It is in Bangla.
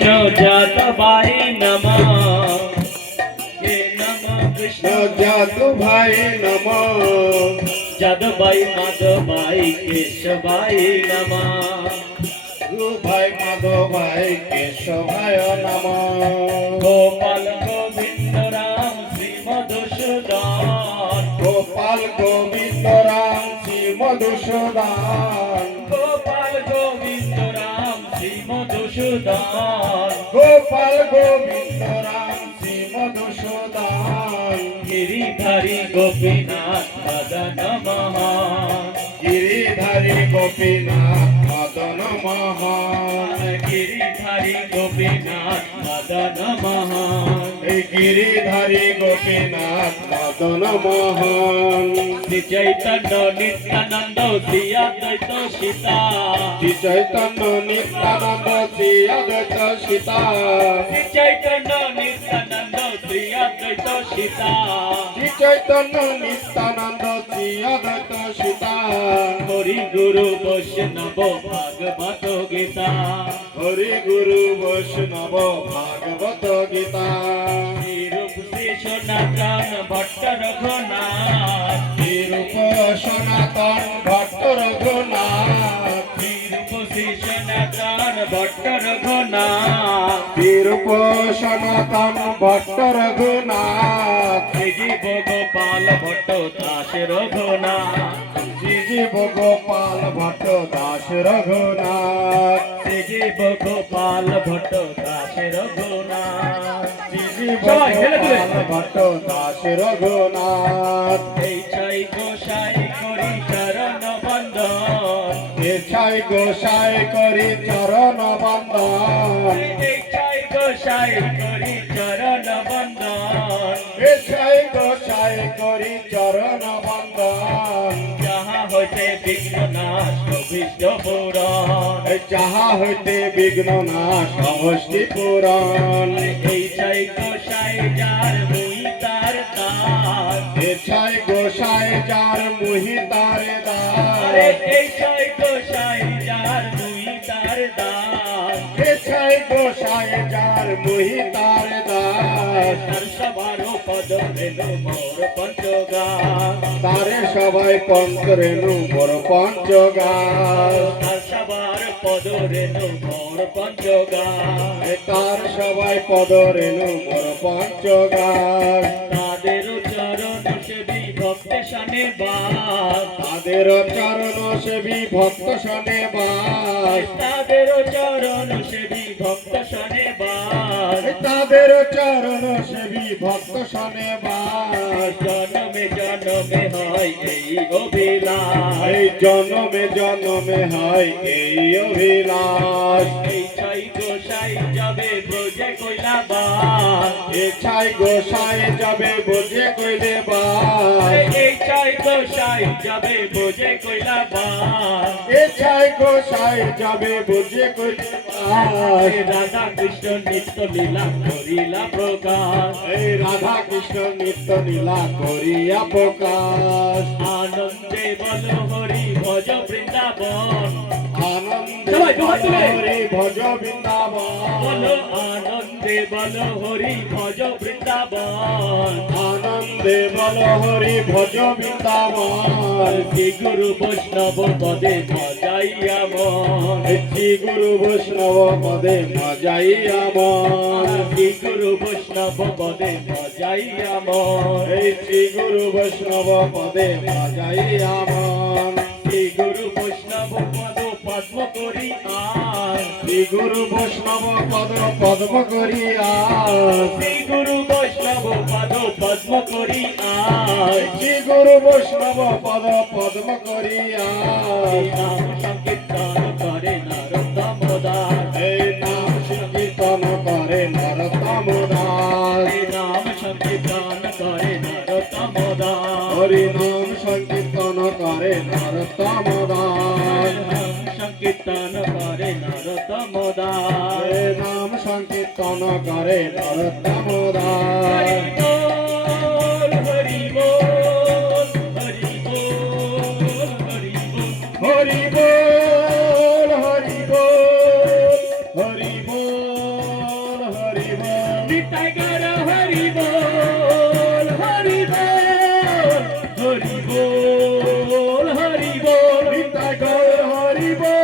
কৃষ্ণ যাদবাই নমঃ হে নমঃ কৃষ্ণ যাদবাই নমঃ যাদবাই মাধবাই কেশবাই নমঃ ভাই মাধবাই কেশবায় নমঃ গোপাল গোবিন্দ রাম শ্রী মধুসূদন গোপাল গোবিন্দ রাম শ্রী মধুসূদন গোপাল গোবিন্দ রাম শ্রী মধুসূদন গোপাল গোবিন্দ রাম শ্রী মধুসূদন গিরিধারী গোপীনাথ মদন মোহন গিরিধারী গোপীনাথ মদন মোহন গিরিধারী গোপীনাথ মদন মোহন গিরিধারী গোপীনাথ মদন মোহন শ্রী চৈতন্য নিত্যানন্দ শ্রী অদ্বৈত সীতা শ্রী চৈতন্য নিত্যানন্দ শ্রী অদ্বৈত সীতা শ্রী চৈতন্য নিত্যানন্দ শ্রী অদ্বৈত সীতা শ্রী চৈতন্য নিত্যানন্দ শ্রী অদ্বৈত সীতা হরি গুরু বৈষ্ণব ভাগবত গীতা হরি গুরু বৈষ্ণব ভাগবত গীতা রূপ শ্রী সনাতন ভট্ট রঘুনাথ রূপ সনাতন ভট্ট রঘুনাথ রূপ শ্রী সনাতন ভট্ট রঘুনাথ রূপ সনাতন ভট্ট রঘুনাথ জীব গোপাল ভট্ট দাস রঘুনাথ জীব গোপাল ভট্ট দাস রঘুনাথ জীব গোপাল ভট্ট দাস রঘুনাথ জীব গোপাল ভট্ট দাস রঘুনাথ এই ছয় গোসাই করি চরণ বন্দন ছাই গোসাই করি চরণ বন্দন এই ছয় গোসাই করি চরণ বন্দন ছাই গোসাই করি চরণ বন্দন যাহা হইতে বিঘ্ন নাশ অভীষ্ট পুরাণ যাহা হইতে বিঘ্ন না সমষ্টি পুরাণ এই ছয় গোসাই যার মুই তার দাস ছাই গোসাই যার মুহি তার আরে দাস এই ছয় গোসাই যার মুই তার দাস ছাই গোসাই যার মুহি তার দাস তার সবার পদ রেণু মোর পঞ্চগান তারে সবাই পঞ্চরেণু মোর পঞ্চগার তার সবার পদ রেণু মোর পঞ্চগান তার সবাই পদ রেণু মোর পঞ্চগার তাদের চরণ সেবী ভক্ত শনে বাস তাদের চরণ সেবী ভক্ত শনে বাস তাদের চরণ সেবী ভক্ত শনে বাস তাদের চরণ সেবী ভক্ত শনে বাস জনমে জনমে হয় এই অভিলাষ এই জন্মে জন্মে হয় এই অভিলাষ এই ছয় গোসাই যাবে ব্রজে কইলা বাস ছাই গোসাই যাবে বোঝে কইলে বাস এই ছয় গোসাই যাবে ব্রজে কইলা বাস ছাই গোসাই যাবে বোঝে কইলে বাস রাধা কৃষ্ণ নিত্য লীলা করিলা প্রকাশ এই রাধা কৃষ্ণ নিত্য লীলা করিয়া প্রকাশ আনন্দে বল হরি ভজ বৃন্দাবন আনন্দে সবাই দুহাত তুলে। হরি ভজ বৃন্দাবন বলো আনন্দে বল হরি ভজ বৃন্দাবন আনন্দে বল হরি ভজ বৃন্দাবন শ্রী গুরু বৈষ্ণব পদে মজাইয়া মন শ্রী গুরু বৈষ্ণব পদে মজাইয়া মন শ্রী গুরু বৈষ্ণব পদে মজাইয়া মন এই শ্রী গুরু বৈষ্ণব পদে মজাইয়া মন শ্রী গুরু বৈষ্ণব পদ পদ্ম করি আর শ্রী গুরু বৈষ্ণব পদ পদ্ম করিয়া শ্রী গুরু বৈষ্ণব পদ পদ্ম করি আর শ্রী গুরু বৈষ্ণব পদ পদ্ম করিয়া নাম সংকীর্তন করে নরোত্তম দাস এই নাম সংকীর্তন করে নরোত্তম দাস নাম সংকীর্তন করে নরোত্তম দাস হরি নাম সংকীর্তন করে নরোত্তম দাস নাম সংকীর্তন করে নরোত্তম দাস এই নাম সংকীর্তন করে নরোত্তম দাস হরি বল হরি বল হরি বল হরি বল হরি বল হরি বল হরি বল নিতাই গৌর হরি বল হরি বল হরি বল হরি বল নিতাই গৌর হরি বল